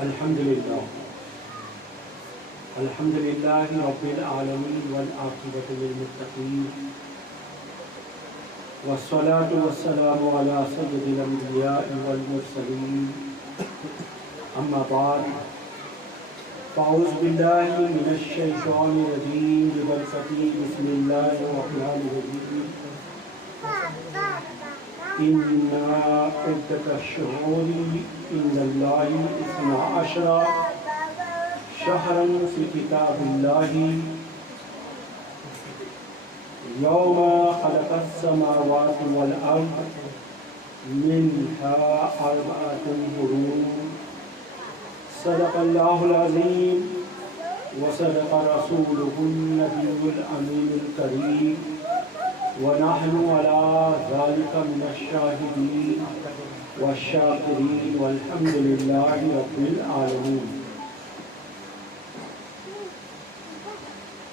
الحمدللہ رب العالمین والعاقبۃ للمتقین والصلاة والسلام علی سید الانبیاء والمرسلین اما بعد فاعوذ باللہ من الشیطان الرجیم ببرکۃ بسم اللہ الرحمن الرحیم إِنَّا عِدَّةَ الشُّهُورِ عِندَ اللَّهِ اثْنَا عَشْرَ شَهْرًا فِي كِتَابِ اللَّهِ يَوْمَ خَلَقَ السَّمَاوَاتِ وَالْأَرْضَ مِنْهَا أَرْبَعَةٌ حُرُمٌ صدق اللَّهُ العظيم وصدق رسوله النبي الأمين الكريم ونحن على ذلك من الشاهدين والشاكرين والحمد لله رب العالمين۔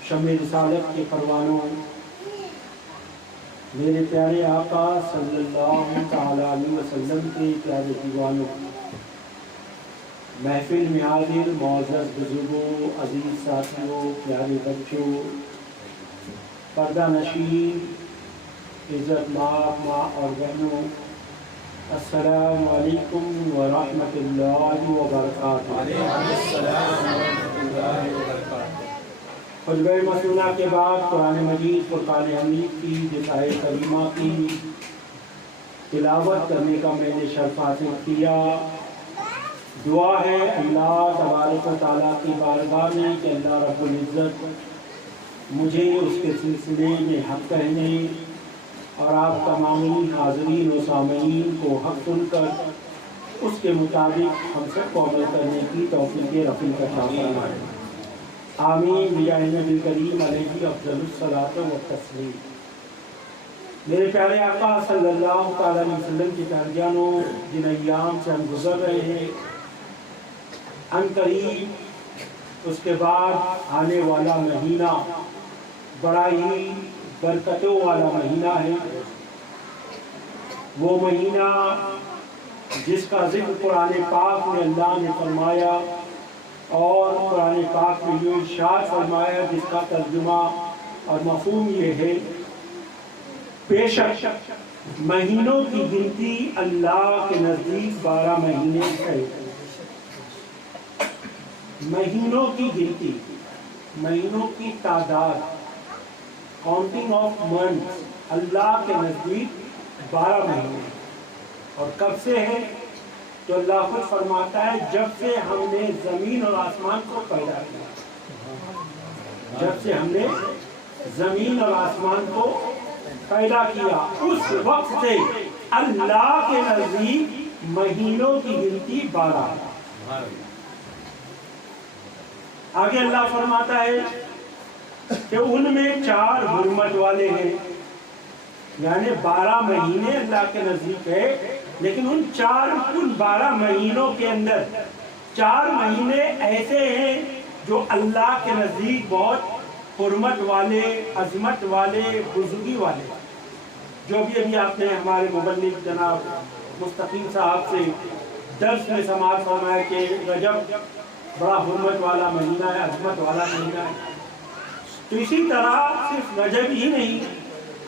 شمع رسالت کے پروانوں، میرے پیارے آقا صلی اللہ تعالی علیہ وسلم کے پیارے دیوانوں، محفل میں حاضر معزز بزرگوں، عزیز ساتھیوں، پیارے بچوں، پردہ نشین، عزت ماں اور بہنوں، السلام علیکم ورحمۃ اللہ وبرکاتہ۔ خطبہ مسنونہ کے بعد قرآن مجید فرقان حمید کی دفاع کریمہ کی تلاوت کرنے کا میں نے شرف حاصل کیا۔ دعا ہے اللہ تبارک و تعالیٰ کی بارگاہ میں کہ اللہ رب العزت مجھے اس کے سلسلے میں حق کہنے اور آپ تمامی حاضرین و سامعین کو حق سن کر اس کے مطابق ہم سب کو عمل کرنے کی توفیق رفیق عطا فرمائے، آمین بجاہ نبی کریم علیہ افضل الصلاۃ والتسلیم۔ میرے پیارے آقا صلی اللہ تعالی علیہ وسلم کی پیارجانوں، جن ایام سے ہم گزر رہے ہیں، ان قریب اس کے بعد آنے والا مہینہ بڑا ہی برکتوں والا مہینہ ہے۔ وہ مہینہ جس کا ذکر قرآن پاک میں اللہ نے فرمایا اور قرآن پاک میں جو ارشاد فرمایا، جس کا ترجمہ اور مفہوم یہ ہے، بے شک مہینوں کی گنتی اللہ کے نزدیک 12 مہینے ہے۔ مہینوں کی گنتی، مہینوں کی تعداد، کاؤنٹنگ آف منتھ، اللہ کے نزدیک 12 مہینے۔ اور کب سے ہے تو اللہ خود فرماتا ہے جب سے ہم نے زمین اور آسمان کو پیدا کیا، جب سے ہم نے زمین اور آسمان کو پیدا کیا، اس وقت سے اللہ کے نزدیک مہینوں کی گنتی 12 ہے۔ آگے اللہ فرماتا ہے کہ ان میں 4 حرمت والے ہیں، یعنی 12 مہینے اللہ کے نزدیک ہے، لیکن ان 12 مہینوں کے اندر 4 مہینے ایسے ہیں جو اللہ کے نزدیک بہت حرمت والے، عظمت والے، بزرگی والے، جو بھی آپ نے ہمارے مبلغ جناب مستقیم صاحب سے درس میں سماعت فرمایا کہ رجب بڑا حرمت والا مہینہ ہے، عظمت والا مہینہ ہے۔ تو اسی طرح صرف رجب ہی نہیں،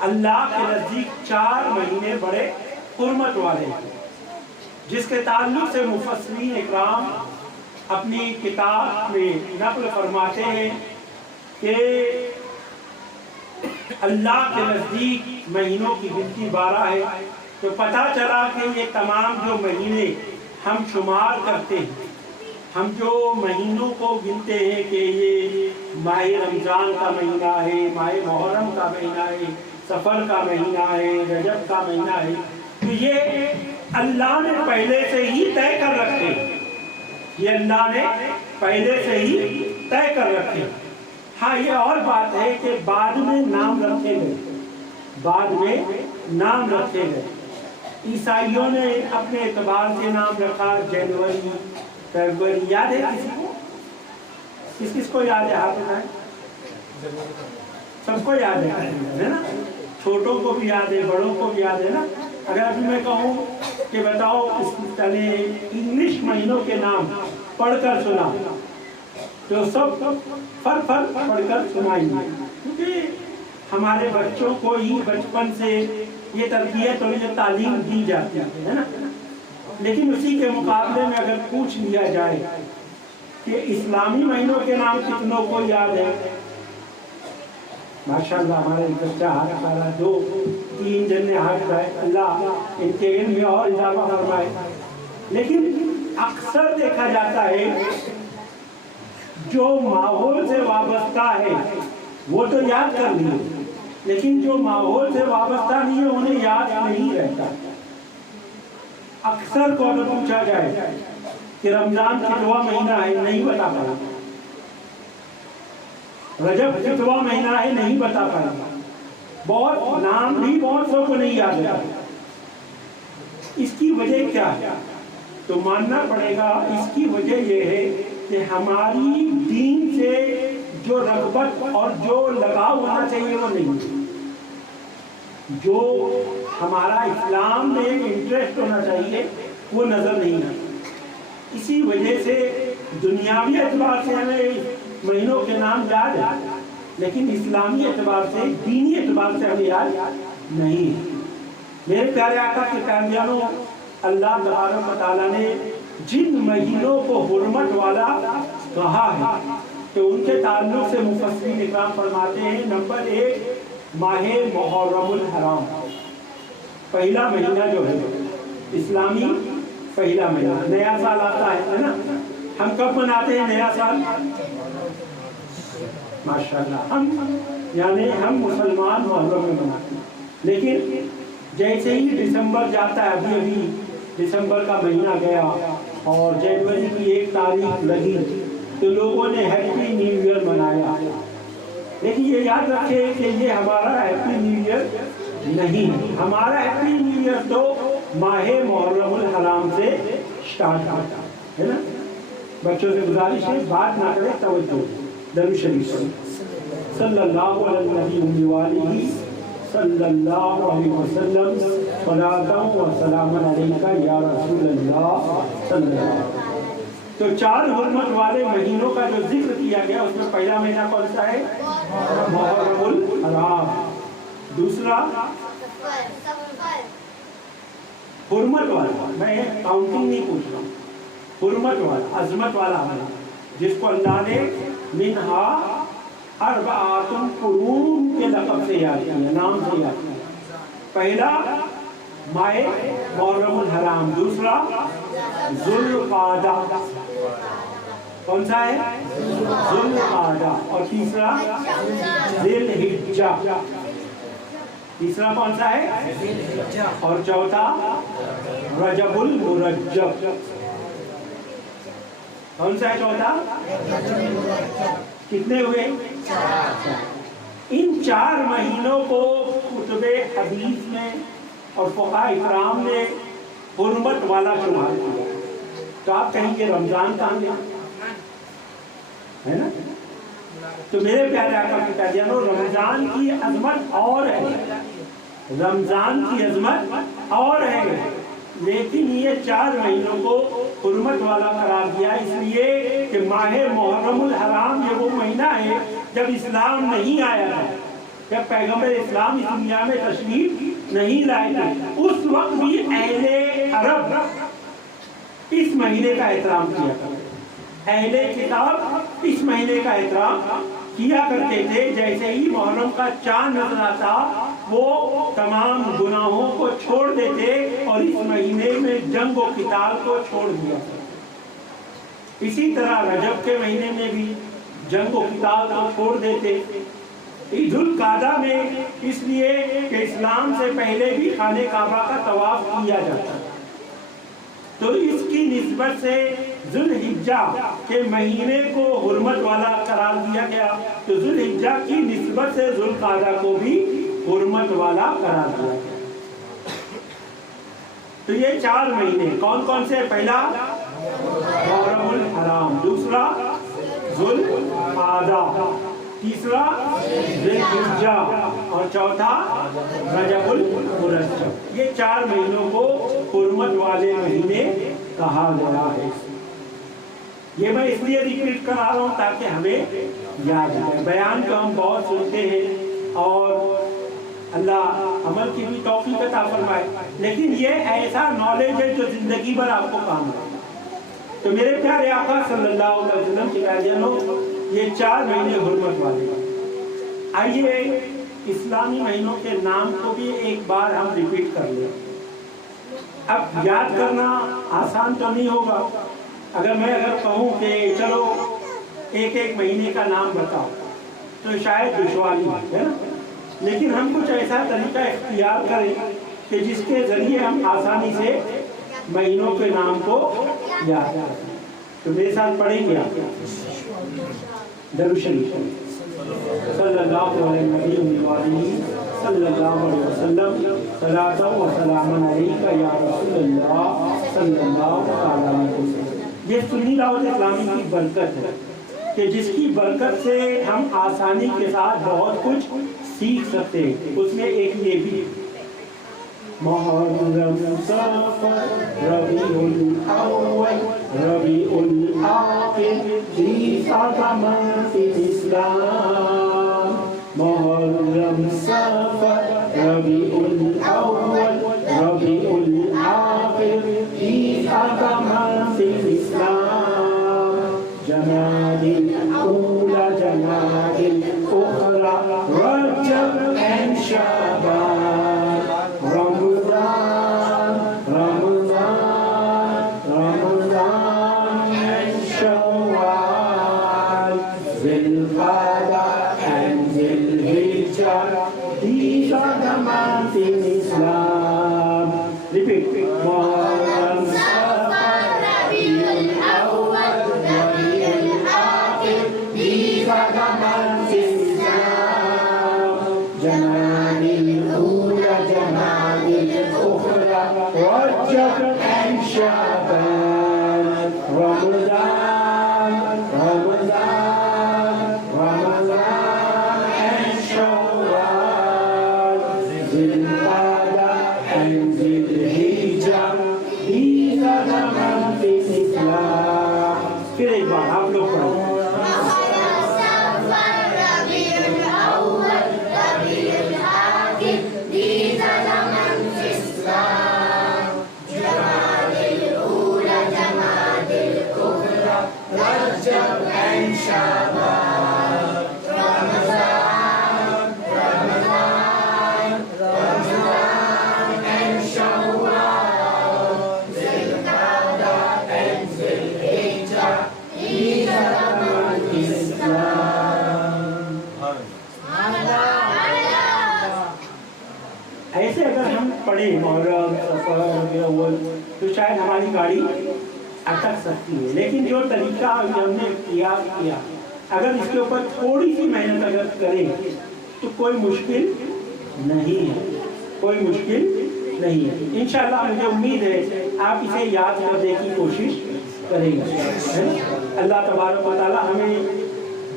اللہ کے نزدیک 4 مہینے بڑے حرمت والے ہیں، جس کے تعلق سے مفسرین اکرام اپنی کتاب میں نقل فرماتے ہیں کہ اللہ کے نزدیک مہینوں کی گنتی 12 ہے۔ تو پتہ چلا کہ یہ تمام جو مہینے ہم شمار کرتے ہیں، ہم جو مہینوں کو گنتے ہیں کہ یہ ماہ رمضان کا مہینہ ہے، ماہ محرم کا مہینہ ہے، سفر کا مہینہ ہے، رجب کا مہینہ ہے، تو یہ اللہ نے پہلے سے ہی طے کر رکھے، یہ اللہ نے پہلے سے ہی طے کر رکھے۔ ہاں یہ اور بات ہے کہ بعد میں نام رکھے گئے، بعد میں نام رکھے گئے۔ عیسائیوں نے اپنے اعتبار سے نام رکھا، جنوری، فروری، یاد ہے کسی کو؟ کس کو یاد ہے؟ ہاتھ اٹھائیں۔ سب کو یاد ہے نا، چھوٹوں کو بھی یاد ہے، بڑوں کو بھی یاد ہے نا۔ اگر ابھی میں کہوں کہ بتاؤ انگلش مہینوں کے نام پڑھ کر سنا تو سب فرق پڑھ کر سنائیں گے، کیونکہ ہمارے بچوں کو ہی بچپن سے یہ تربیت اور یہ تعلیم دی جاتی ہے نا۔ لیکن اسی کے مقابلے میں اگر پوچھ لیا جائے کہ اسلامی مہینوں کے نام کتنوں کو یاد ہے؟ ماشاءاللہ ہمارے بچہ ہاتھ اٹھایا، 2 3 جن نے ہاتھ اٹھائے، اللہ ان کے علم میں اور اضافہ فرمائے۔ لیکن اکثر دیکھا جاتا ہے جو ماحول سے وابستہ ہے وہ تو یاد کر لیے، لیکن جو ماحول سے وابستہ نہیں ہے انہیں یاد نہیں رہتا۔ اکثر کو اگر پوچھا جائے کہ رمضان کتواں مہینہ ہے، نہیں بتا پایا، رجب کتواں مہینہ ہے، نہیں بتا پایا، بہت نام بھی بہت سو کو نہیں یاد ہے۔ اس کی وجہ کیا ہے؟ تو ماننا پڑے گا اس کی وجہ یہ ہے کہ ہماری دین سے جو رغبت اور جو لگاؤ ہونا چاہیے وہ نہیں ہے، جو ہمارا اسلام میں انٹرسٹ ہونا چاہیے وہ نظر نہیں آتا۔ اسی وجہ سے دنیاوی اعتبار سے ہمیں مہینوں کے نام یاد ہے، لیکن اسلامی اعتبار سے، دینی اعتبار سے ہمیں یاد نہیں ہے۔ میرے پیارے آقا کے پیغمبروں، اللہ تبارک و تعالیٰ نے جن مہینوں کو حرمت والا کہا ہے تو ان کے تعلق سے مفسرین اکرام فرماتے ہیں، نمبر 1 ماہ محرم الحرام، پہلا مہینہ جو ہے اسلامی پہلا مہینہ، نیا سال آتا ہے نا، ہم کب مناتے ہیں نیا سال؟ ماشاءاللہ ہم مسلمان محرم میں مناتے ہیں، لیکن جیسے ہی دسمبر جاتا ہے، ابھی دسمبر کا مہینہ گیا اور جنوری کی 1 تاریخ لگی تو لوگوں نے ہیپی نیو ایئر منایا، لیکن یہ یاد رکھے کہ یہ ہمارا ہیپی نیو ایئر نہیں ہے۔ ہمارا ہیپی نیو ایئر تو ماہ محرم الحرام سے سٹارٹ ہوتا ہے نا۔ بچوں سے گزارش ہے بات نہ کرے، توجہ، درود شریف صلی اللہ علیہ وآلہ صلی اللہ علیہ وسلم، صلاۃ و سلام علیکہ یا رسول اللہ صلی اللہ علیہ وسلم۔ تو 4 حرمت والے مہینوں کا جو ذکر کیا گیا اس میں پہلا مہینہ کون سا ہے؟ محرم الحرام۔ دوسرا حرمت والا، میں کاؤنٹنگ نہیں پوچھ رہا ہوں، حرمت والا، عظمت والا مہینہ جس کو اللہ نے منہا اربعۃ قرون کے لقب سے یاد کیا، نام سے یاد کیا۔ پہلا ماہ محرم الحرام، دوسرا ذوالقعدہ، کون سا ہے؟ ذوالقعدہ، اور تیسرا ذی الحجہ، تیسرا کون سا ہے؟ اور چوتھا رجب المرجب، کون سا ہے چوتھا؟ کتنے ہوئے؟ 4۔ ان 4 مہینوں کو کتب حدیث میں اور فقہاء اکرام نے حرمت والا شمار کیا۔ تو آپ کہیں گے رمضان کہاں گیا ہے نا؟ تو میرے پیارے آقا کے پیغمبروں، رمضان کی عظمت اور ہے، رمضان کی عظمت اور ہے، لیکن یہ 4 مہینوں کو حرمت والا قرار دیا اس لیے کہ ماہ محرم الحرام یہ وہ مہینہ ہے جب اسلام نہیں آیا تھا، جب پیغمبر اسلام اس دنیا میں تشریف نہیں لائے تھے، اس وقت بھی اہل عرب اس مہینے کا احترام کیا کرتے، اہل کتاب اس مہینے کا احترام کیا کرتے تھے۔ جیسے ہی محرم کا چاند نظر آتا وہ تمام گناہوں کو چھوڑ دیتے اور اس مہینے میں جنگ و قتال کو چھوڑ دیا۔ اسی طرح رجب کے مہینے میں بھی جنگ و قتال کو چھوڑ دیتے۔ عید القعدہ میں اس لیے کہ اسلام سے پہلے بھی خانہ کعبہ کا طواف کیا جاتا، تو اس کی نسبت سے ذوالحجہ کے مہینے کو حرمت والا قرار دیا گیا، تو ذوالحجہ کی نسبت سے ذوالقعدہ کو بھی حرمت والا قرار دیا گیا۔ تو یہ 4 مہینے کون کون سے؟ پہلا محرم الحرام، دوسرا ذوالقعدہ، تیسرا ذی الحجہ اور چوتھا رجب المرجب۔ یہ 4 مہینوں کو حرمت والے مہینے کہا گیا ہے۔ یہ میں اس لیے ریپیٹ کرا رہا ہوں تاکہ ہمیں یاد رہے. بیان تو ہم بہت سنتے ہیں اور اللہ عمل کی بھی توفیق عطا فرمائے، لیکن یہ ایسا نالج ہے جو زندگی بھر آپ کو کام آئے. تو میرے پیارے آقا صلی اللہ علیہ وسلم کے پیاروں، یہ 4 مہینے حرمت والے. آئیے اسلامی مہینوں کے نام کو بھی ایک بار ہم ریپیٹ کر لیں. اب یاد کرنا آسان تو نہیں ہوگا. اگر میں کہوں کہ چلو ایک مہینے کا نام بتاؤ تو شاید دشواری ہے نا، لیکن ہم کچھ ایسا طریقہ اختیار کریں کہ جس کے ذریعے ہم آسانی سے مہینوں کے نام کو یاد کریں. تو میرے ساتھ پڑھیں گے آپ درود شریف صلی اللہ علیہ صلی اللہ علیہ وسلم صلاۃ و سلام علیک یا رسول اللہ صلی اللہ علیہ وسلم. یہ سنی دعوت اسلامی کی برکت ہے کہ جس کی برکت سے ہم آسانی کے ساتھ بہت کچھ سیکھ سکتے ہیں. اس میں ایک یہ بھی محرم صفر ربیع الاول ربیع الاخر these are the months in Islam. محرم صفر ربیع الاول ربیع الاخر these are the months in Islam. جمادی الاولى جمادی الاخرى Recep and Shaban. These are the months in Islam. Repeat. Muharram, Safar, Rabiul Awwal, Rabiul Akhir. These are the months in Islam. Jamadil Ula, Jamadil Ukhra, Rajab and Sha'ban. Ramadan, Ramadan, Ramadan and Shawwal. Zilqa'dah and Zilhijjah. These are the months in Islam. پھر ایک بار آپ لوگ پڑھو. ایسے اگر ہم پڑھیں محرم صفر ربیع اول تو شاید ہماری گاڑی اٹک سکتی ہے، لیکن جو طریقہ ہم نے کیا اگر اس کے اوپر تھوڑی سی محنت اگر کریں تو کوئی مشکل نہیں ہے، کوئی مشکل نہیں ہے. انشاءاللہ مجھے امید ہے آپ اسے یاد کرنے کی کوشش کریں گے. اللہ تبارک و تعالی ہمیں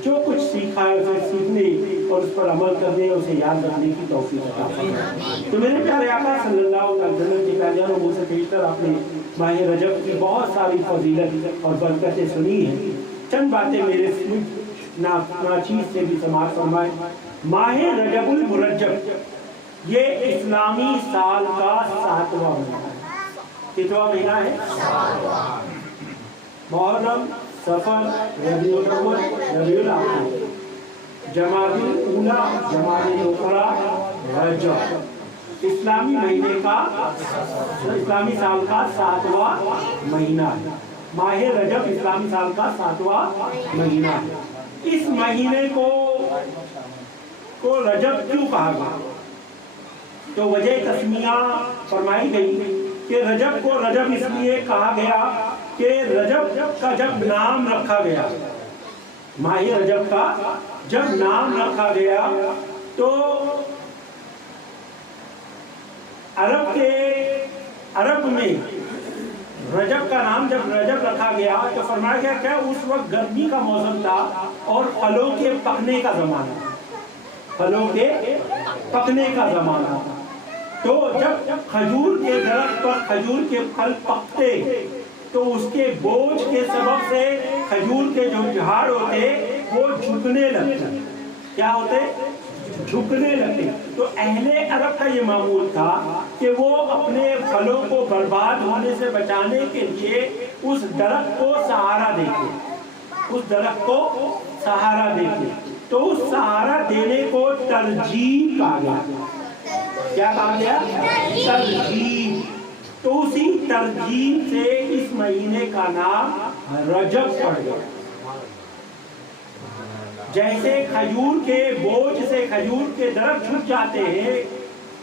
جو کچھ سیکھا ہے اسے سیکھنے اور اس پر عمل کرنے اور اسے یاد رکھنے کی توفیق عطا فرمائے. تو میرے پیارے آقا صلی اللہ علیہ وسلم کی پیاروں منہ سے پیشتر آپ نے ماہ رجب کی بہت ساری فضیلت اور برکتیں سنی ہیں. چند باتیں میرے ناچیز سے بھی سماعت فرمائیں. ماہ رجب المرجب یہ اسلامی سال کا 7واں مہینہ ہے. کتواں مہینہ ہے؟ محرم، صفر، ربیع الاول، ربیع الاخر، جمادی الاولیٰ، جمادی الاخری، رجب. اسلامی مہینے کا اسلامی سال کا 7واں مہینہ ہے. ماہ رجب اسلامی سال کا 7واں مہینہ ہے. اس مہینے کو رجب کیوں کہا گیا؟ تو وجہ تسمیہ فرمائی گئی کہ رجب کو رجب اس لیے کہا گیا کہ رجب کا جب نام رکھا گیا، ماہ رجب کا جب نام رکھا گیا تو عرب میں رجب کا نام جب رجب رکھا گیا تو فرمایا گیا کہ اس وقت گرمی کا موسم تھا اور پھلوں کے پکنے کا زمانہ، پھلوں کے پکنے کا زمانہ تھا. تو جب کھجور کے درخت پر کھجور کے پھل پکتے تو اس کے بوجھ کے سبب سے کھجور کے جو جھاڑ ہوتے وہ جھکنے لگتے. کیا ہوتے؟ جھکنے لگتے. تو اہل عرب کا یہ معمول تھا کہ وہ اپنے پھلوں کو برباد ہونے سے بچانے کے لیے اس درخت کو سہارا دیتے. اس درخت کو سہارا دیتے. تو اس سہارا دینے کو ترجیب کہا گیا. کیا کہا گیا؟ ترجیب. تو اسی ترجیب سے اس مہینے کا نام رجب پڑ گیا. جیسے کھجور کے بوجھ سے کھجور کے درخت جھک جاتے ہیں،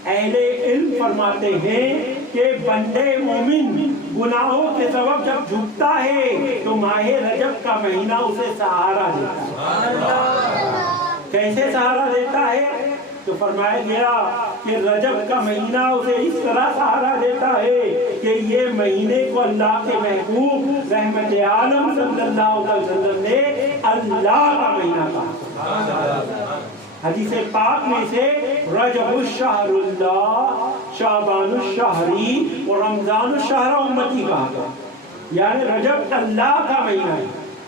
اہل علم فرماتے ہیں کہ بندے مومن گناہوں کے سبب جب جھکتا ہے تو ماہ رجب کا مہینہ اسے سہارا دیتا ہے. کیسے سہارا دیتا ہے؟ تو فرمایا گیا کہ رجب کا مہینہ اسے اس طرح سہارا دیتا ہے کہ یہ مہینے کو اللہ کے محبوب رحمت عالم صلی اللہ علیہ وسلم نے اللہ کا مہینہ کہا. حدیث پاک میں سے رجب الشہر اللہ، شعبان الشہری اور رمضان الشہر امتی کہا گیا. یعنی رجب اللہ کا مہینہ ہے.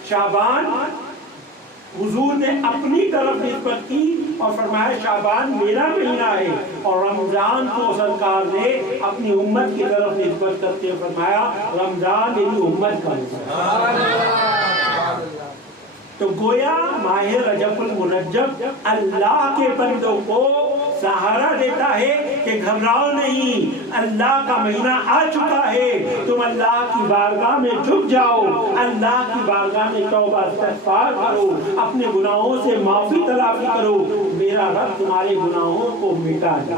شعبان حضور نے اپنی طرف نسبت کی اور فرمایا شعبان میرا مہینہ ہے، اور رمضان کو سرکار نے اپنی امت کی طرف نسبت کرتے فرمایا رمضان میری امت کا مہینہ. تو گویا ماہ رجب المرجب اللہ کے بندوں کو سہارا دیتا ہے کہ گھبراؤ نہیں، اللہ کا مہینہ آ چکا ہے، تم اللہ کی بارگاہ میں جھک جاؤ، اللہ کی بارگاہ میں توبہ استغفار کرو، اپنے گناہوں سے معافی تلافی کرو، میرا رب تمہارے گناہوں کو مٹا دے.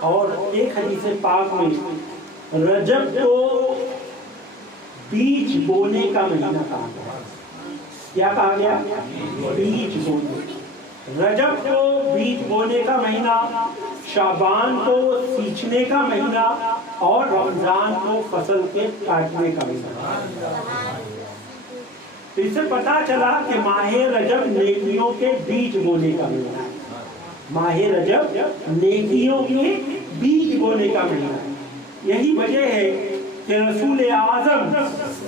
اور ایک حدیث پاک میں رجب کو بیج بونے کا مہینہ کہا گیا. کیا کہا گیا؟ بیج بونے. رجب کو بیج بونے کا مہینہ، شعبان کو سینچنے کا مہینہ، اور رمضان کو فصل کے کاٹنے کا مہینہ. تو اس سے پتا چلا کہ ماہ رجب نیکیوں کے بیج بونے کا مہینہ. ماہ رجب نیکیوں کے بیج بونے کا مہینہ. یہی وجہ ہے کہ رسول اعظم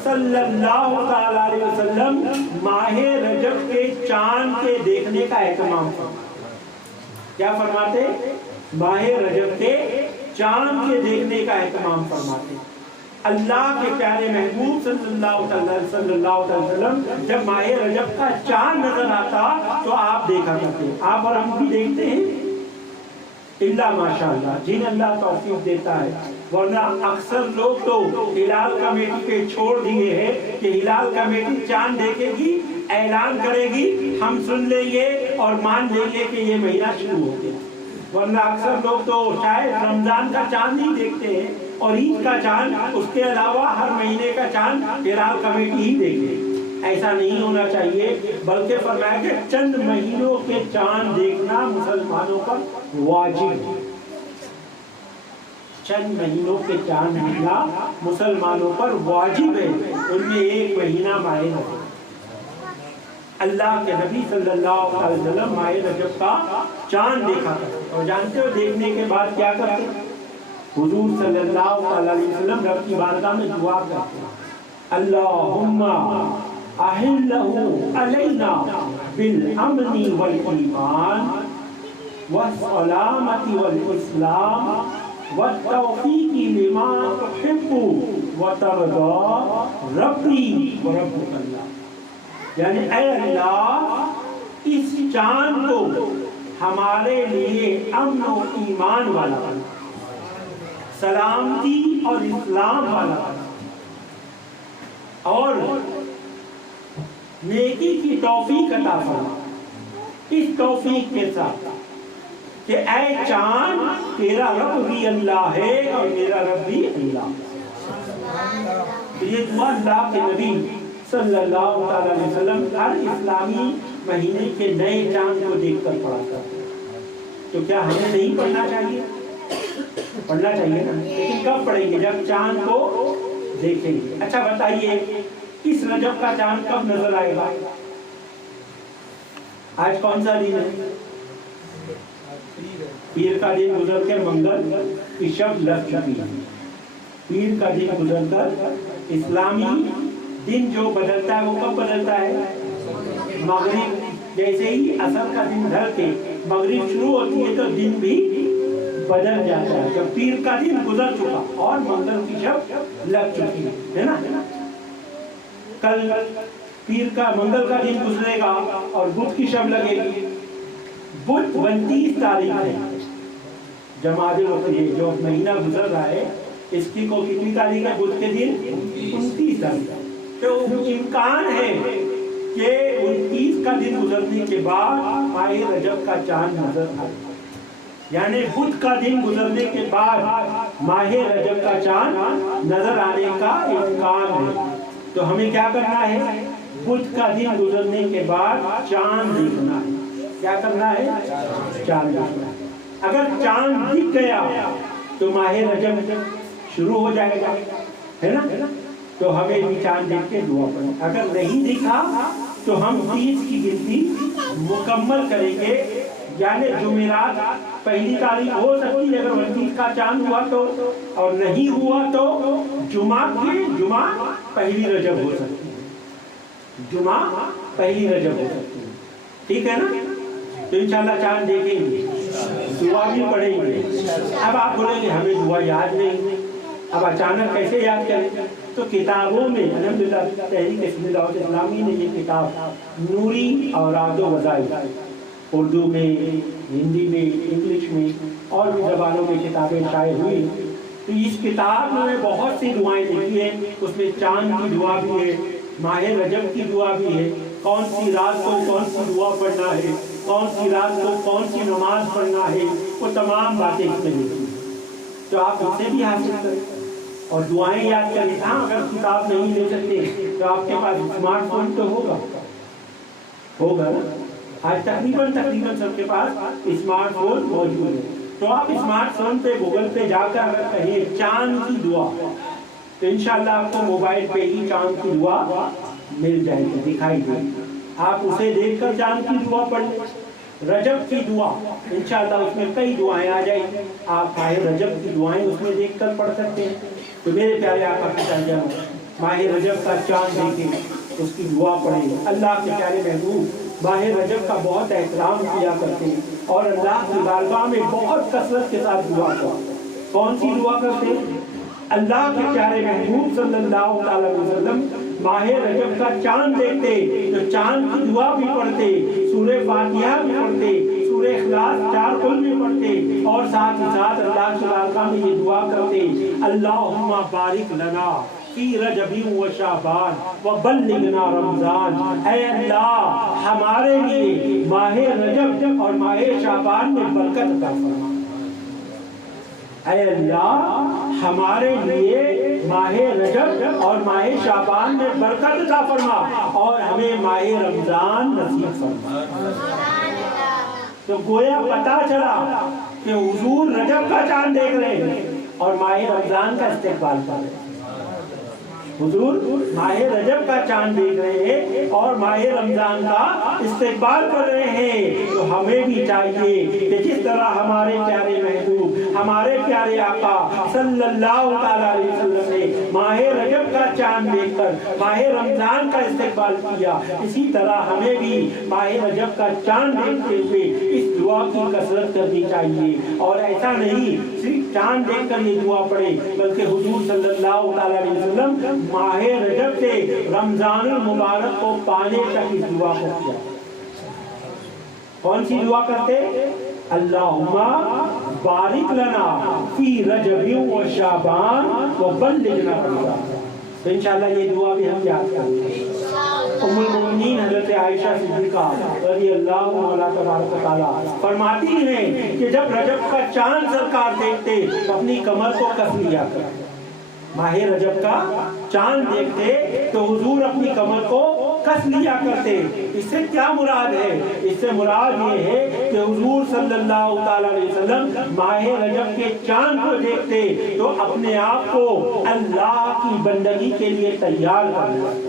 صلی اللہ علیہ وسلم ماہ رجب کے چاند کے دیکھنے کا اہتمام فرماتے. کیا فرماتے؟ ماہ رجب کے چاند کے دیکھنے کا اہتمام فرماتے. اللہ کے پیارے محبوب صلی اللہ علیہ وسلم جب ماہ رجب کا چاند نظر آتا تو آپ دیکھا کرتے. آپ اور ہم بھی دیکھتے ہیں اللہ ماشاءاللہ جن اللہ توفیق دیتا ہے، ورنہ اکثر لوگ تو ہلال کمیٹی پہ چھوڑ دیے ہیں کہ ہلال کمیٹی چاند دیکھے گی، اعلان کرے گی، ہم سن لیں گے اور مان لیں گے کہ یہ مہینہ شروع ہو گیا. ورنہ اکثر لوگ تو شاید رمضان کا چاند نہیں دیکھتے ہیں اور عید کا چاند، اس کے علاوہ ہر مہینے کا چاند ہلال کمیٹی ہی دیکھتے. ایسا نہیں ہونا چاہیے، بلکہ فرمایا کہ چند مہینوں کے چاند دیکھنا مسلمانوں پر واجب ہے. چند مہینوں کے چاند دیکھنا مسلمانوں پر واجب ہے. ان میں ایک مہینہ ماہ رجب. اللہ کے نبی صلی اللہ علیہ وسلم ماہ رجب کا چاند دیکھا اور جانتے ہو دیکھنے کے بعد کیا کرتے؟ حضور صلی اللہ علیہ وسلم رب کی بارگاہ میں دعا کرتے ہیں اللہم احلہ علینا بالامن والایمان والسلامت والاسلام والتوفیق لما تحب وترضى ربی وربک اللہ. یعنی اے اللہ اس چاند کو ہمارے لیے امن و ایمان والا بنا، سلامتی اور اسلام والا بنا، اور نیکی کی توفیق عطا فرما. اس توفیق کے ساتھ کہ اے چاند تیرا رب بھی اللہ ہے اور میرا رب بھی اللہ. یہ دعا اللہ کے نبی صلی اللہ علیہ وسلم ہر اسلامی مہینے کے نئے چاند کو دیکھ کر پڑھا کرتے. تو کیا ہمیں نہیں پڑھنا چاہیے؟ پڑھنا چاہیے نا، لیکن کب پڑھیں گے؟ جب چاند کو دیکھیں گے. اچھا بتائیے اس رجب کا چاند کب نظر آئے گا؟ آج کون سا دن ہے؟ پیر کا دن گزر کے منگل کی شب لگ چکی ہے. پیر کا دن گزر کر اسلامی دن جو بدلتا ہے وہ کب بدلتا ہے؟ مغرب جیسے ہی عصر کا دن ڈھل کے مغرب شروع ہوتی ہے تو دن بھی بدل جاتا ہے، جب پیر کا دن گزر چکا اور منگل کی شب لگ چکی ہے نا۔ کل پیر کا منگل کا دن گزرے گا اور بدھ کی شب لگے گی۔ بدھ 29 تاریخ ہے، جمادی الاخیر جو مہینہ گزر رہا ہے اس کی کو کتنی تاریخ ہے؟ بدھ کے دن 29 تاریخ ہے۔ تو امکان ہے کہ 29 کا دن گزرنے کے بعد ماہ رجب کا چاند نظر آئے، یعنی بدھ کا دن گزرنے کے بعد ماہ رجب کا چاند نظر آنے کا امکان ہے۔ تو ہمیں کیا کرنا ہے؟ بدھ کا دن گزرنے کے بعد چاند دیکھنا ہے۔ کیا کرنا ہے؟ چاند دیکھنا ہے۔ اگر چاند دکھ گیا تو ماہ رجب شروع ہو جائے گا، ہے نا؟ تو ہمیں بھی چاند دیکھ کے دعا پڑھیں۔ اگر نہیں دکھا تو ہم 30 کی گنتی مکمل کریں گے، یعنی جمعرات پہلی تاریخ ہو سکتی ہے اگر 29 کا چاند ہوا تو، اور نہیں ہوا تو جمعہ پہلی رجب ہو سکتی ہے، جمعہ پہلی رجب ہو سکتی ہے، ٹھیک ہے نا؟ تو انشاءاللہ چاند دیکھیں گے، دعا بھی پڑھیں گے۔ اب آپ بولیں گے ہمیں دعا یاد نہیں، اب اچانک کیسے یاد کریں؟ تو کتابوں میں الحمدللہ تحریک حزب دعوت اسلامی نے یہ کتاب نوری اوراد و وظائف اردو میں، ہندی میں، انگلش میں اور بھی زبانوں میں کتابیں شائع ہوئی، تو اس کتاب میں بہت سی دعائیں لکھی ہیں۔ اس میں چاند کی دعا بھی ہے، ماہ رجب کی دعا بھی ہے، کون سی رات کو کون سی دعا پڑھنا ہے، کون سی رات کو کون سی نماز پڑھنا ہے، وہ تمام باتیں اس میں لکھی ہیں۔ تو آپ اس سے بھی حاصل کریں اور دعائیں یاد کریں۔ ہاں اگر کتاب نہیں لے سکتے تو آپ کے پاس اسمارٹ فون تو ہوگا نا؟ آج تقریباً سب کے پاس اسمارٹ فون موجود ہے، تو آپ اسمارٹ فون پہ گوگل پہ جا کر اگر کہیں چاند کی دعا تو انشاءاللہ آپ کو موبائل پہ ہی چاند کی دعا مل جائے گی، دکھائی دے گی۔ آپ اسے دیکھ کر چاند کی دعا پڑھ لیں۔ رجب کی دعا انشاءاللہ اس میں کئی دعائیں آ جائیں گی، آپ ماہ رجب کی دعائیں اس میں دیکھ کر پڑھ سکتے ہیں۔ تو میرے پیارے آقا کی تعظیم ماہ رجب کا چاند دیکھیں، اس کی دعا پڑھیں۔ اللہ کے پیارے محبوب ماہ رجب کا بہت احترام کیا کرتے ہیں اور اللہ کی بارگاہ میں بہت کثرت کے ساتھ دعا کرتے ہیں۔ کون سی دعا کرتے ہیں؟ اللہ کے پیارے محبوب صلی اللہ علیہ وسلم ماہ رجب کا چاند دیکھتے تو چاند کی دعا بھی پڑھتے، سورہ فاتحہ بھی پڑھتے، سورہ اخلاص 4 قل بھی پڑھتے، اور ساتھ ہی ساتھ اللہ کی بارگاہ میں یہ دعا کرتے، اللہم بارک لنا فی رجب و شعبان و بلغنا رمضان۔ اے اللہ ہمارے لیے ماہ رجب اور ماہ شعبان میں برکت عطا فرما۔ اے اللہ ہمارے لیے ماہ رجب اور ماہ شعبان میں برکت عطا فرما اور ہمیں ماہ رمضان نصیب فرما۔ تو گویا پتا چلا کہ حضور رجب کا چاند دیکھ رہے ہیں اور ماہ رمضان کا استقبال کر رہے ہیں۔ حضور ماہ رجب کا چاند دیکھ رہے ہیں اور ماہ رمضان کا استقبال کر رہے ہیں، تو ہمیں بھی چاہیے کہ جس طرح ہمارے پیارے محبوب ہمارے پیارے آقا صلی اللہ علیہ وسلم نے ماہ رجب کا چاند دیکھ کر ماہ رمضان کا استقبال کیا، اسی طرح ہمیں بھی ماہ رجب کا چاند دیکھتے ہوئے اس دعا کی کثرت کرنی چاہیے۔ اور ایسا نہیں صرف چاند دیکھ کر یہ دعا پڑھے، بلکہ حضور صلی اللہ علیہ وسلم ماہ رجب سے رمضان المبارک کو پانے تک اس دعا کو کیا۔ کون سی دعا کرتے؟ اللہم بارک لنا فی رجب و شعبان و بلغنا رمضان۔ تو انشاءاللہ یہ دعا بھی ہم یاد کریں گے۔ ام المؤمنین حضرت عائشہ صدیقہ رضی اللہ عنہا تبارک و تعالی فرماتی ہیں کہ جب رجب کا چاند سرکار دیکھتے تو اپنی کمر کو کس لیا کرتے۔ ماہ رجب کا چاند دیکھتے تو حضور اپنی کمر کو کس لیا کرتے۔ اس سے کیا مراد ہے؟ اس سے مراد یہ ہے کہ حضور صلی اللہ علیہ وسلم ماہ رجب کے چاند کو دیکھتے تو اپنے آپ کو اللہ کی بندگی کے لیے تیار کر لیتے۔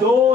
2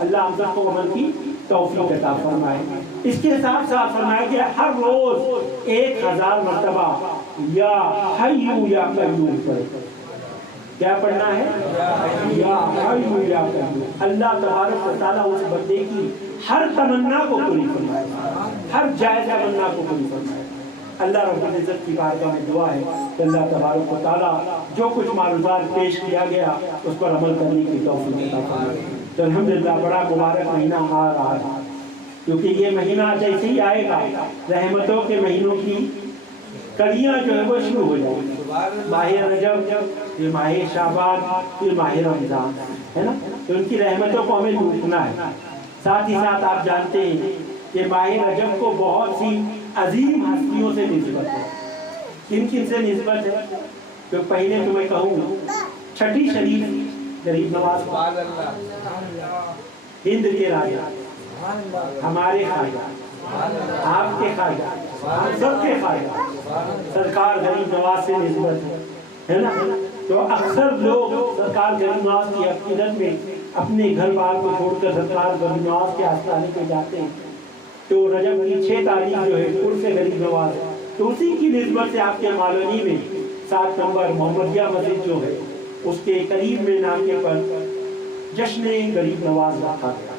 اللہ ہم سب کو عمل کی توفیق عطا فرمائے۔ اس کے ساتھ ساتھ فرمائے کہ ہر روز 1000 مرتبہ یا حی یا قیوم پڑھے۔ کیا پڑھنا ہے؟ یا حی یا قیوم۔ اللہ تبارک و تعالیٰ اس بندے کی ہر تمنا کو پوری فرمائے، ہر جائز تمنا کو پوری فرمائے۔ اللہ رب العزت کی بارگاہ میں دعا ہے کہ اللہ تبارک و تعالیٰ جو کچھ معروضات پیش کیا گیا اس پر عمل کرنے کی توفیق عطا فرمائے۔ تو الحمدللہ بڑا مبارک مہینہ آ رہا ہے، کیونکہ یہ مہینہ جیسے ہی آئے گا رحمتوں کے مہینوں کی کڑیاں جو ہے وہ شروع ہو جائیں گی۔ ماہ رجب، پھر ماہ شعبان، پھر ماہ رمضان، ہے نا؟ تو ان کی رحمتوں کو ہمیں لوٹنا ہے۔ ساتھ ہی ساتھ آپ جانتے ہیں کہ ماہ رجب کو بہت سی عظیم ہستیوں سے نسبت ہے۔ کن کن سے نسبت ہے؟ تو پہلے تو میں کہوں چھٹی شریف غریب نواز ہند کے راجا، ہمارے خواجہ، آپ کے خواجہ، ہم سب کے خواجہ سرکار غریب نواز سے نسبت ہے نا؟ تو اکثر لوگ سرکار غریب نواز کی عقیدت میں اپنے گھر بار کو چھوڑ کر سرکار غریب نواز کے آستانے پہ جاتے ہیں۔ تو رجب کی 6 تاریخ جو ہے عرس غریب نواز ہے، تو اسی کی نسبت سے آپ کے مالونی میں 7 نمبر محمدیہ مسجد جو ہے اس کے قریب میں ناکے پر جشن غریب نواز رکھا گیا۔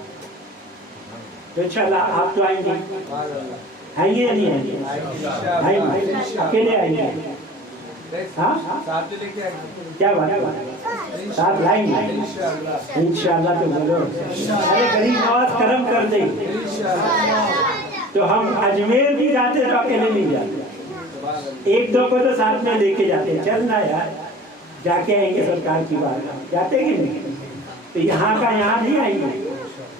تو انشاءاللہ آپ تو آئیں گے، آئیں گے یا نہیں آئیں گے؟ آئیں گے، اکیلے آئیں گے؟ ہاں کیا بات ہے، ساتھ لائیں گے انشاءاللہ۔ تو بولو ارے غریب نواز کرم کر دیں تو ہم اجمیر بھی جاتے تو اکیلے نہیں جاتے، ایک دو کو تو ساتھ میں لے کے جاتے، چلنا یار جا کے آئیں گے سرکار کی بات، جاتے کہ نہیں؟ تو یہاں کا یہاں نہیں آئیں گے،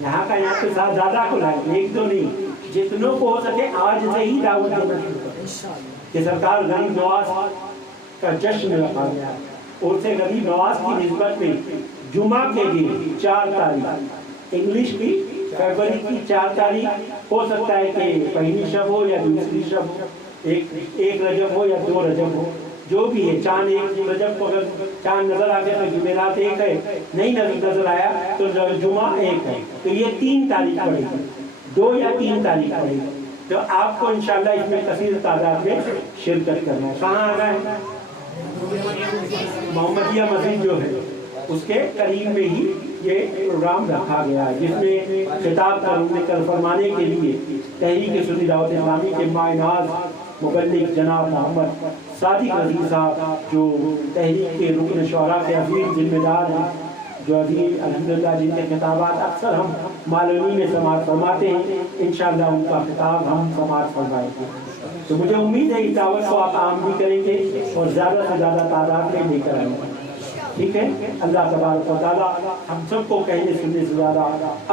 یہاں کا یہاں تو زیادہ کو لائیں گے، ایک دو نہیں، جتنوں کو ہو سکے آج سے ہی دعوت دینا شروع کریں کہ سرکار غریب نواز کا جشن رکھا گیا۔ عرس غریب نواز کی نسبت میں جمعہ کے دن 4 تاریخ انگلش کی فروری کی 4 تاریخ ہو سکتا ہے کہ پہلی شب ہو یا دوسری شب ہو، ایک رجب ہو یا 2 رجب ہو، جو بھی ہے۔ چاند ایک رجب کو اگر چاند نظر آ گیا تو جمعرات ایک ہے، نہیں نظر آیا تو جمعہ ایک ہے، تو یہ 3 تاریخ پڑے گی، 2 یا 3 تاریخ پڑے گی۔ تو آپ کو انشاءاللہ اس میں کثیر تعداد میں شرکت کرنا ہے۔ کہاں آنا ہے؟ محمدیہ مسجد جو ہے اس کے قریب میں ہی یہ پروگرام رکھا گیا ہے، جس میں خطاب کر فرمانے کے لیے تحریک سنی دعوت اسلامی کے مایناز مبلغ جناب محمد صادق رضی صاحب، جو تحریک کے رکن شعراء کے عظیم ذمہ دار ہیں، جو عظیم الحمدللہ جن کے خطابات اکثر ہم مالونی میں سماعت فرماتے ہیں، انشاءاللہ ان کا خطاب ہم سماعت فرمائیں گے۔ تو مجھے امید ہے اس دعوت کو آپ عام بھی کریں گے اور زیادہ سے زیادہ تعداد میں لے کر آئیں گے، ٹھیک ہے؟ اللہ تبارک و تعالیٰ ہم سب کو کہنے سننے سے زیادہ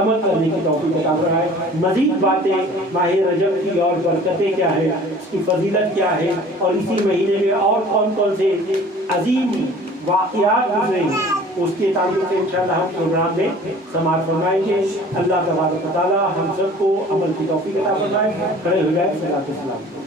عمل کرنے کی توفیق عطا فرمائے۔ مزید باتیں ماہ رجب کی اور برکتیں کیا ہے، اس کی فضیلت کیا ہے، اور اسی مہینے میں اور کون کون سے عظیم واقعات گزرے ہیں، اس کے تعلق سے انشاءاللہ ہم پروگرام میں سماعت فرمائیں گے۔ اللہ تبارک و تعالیٰ ہم سب کو عمل کی توفیق عطا فرمائے۔ کھڑے ہو جائیں، صلاۃ و سلام۔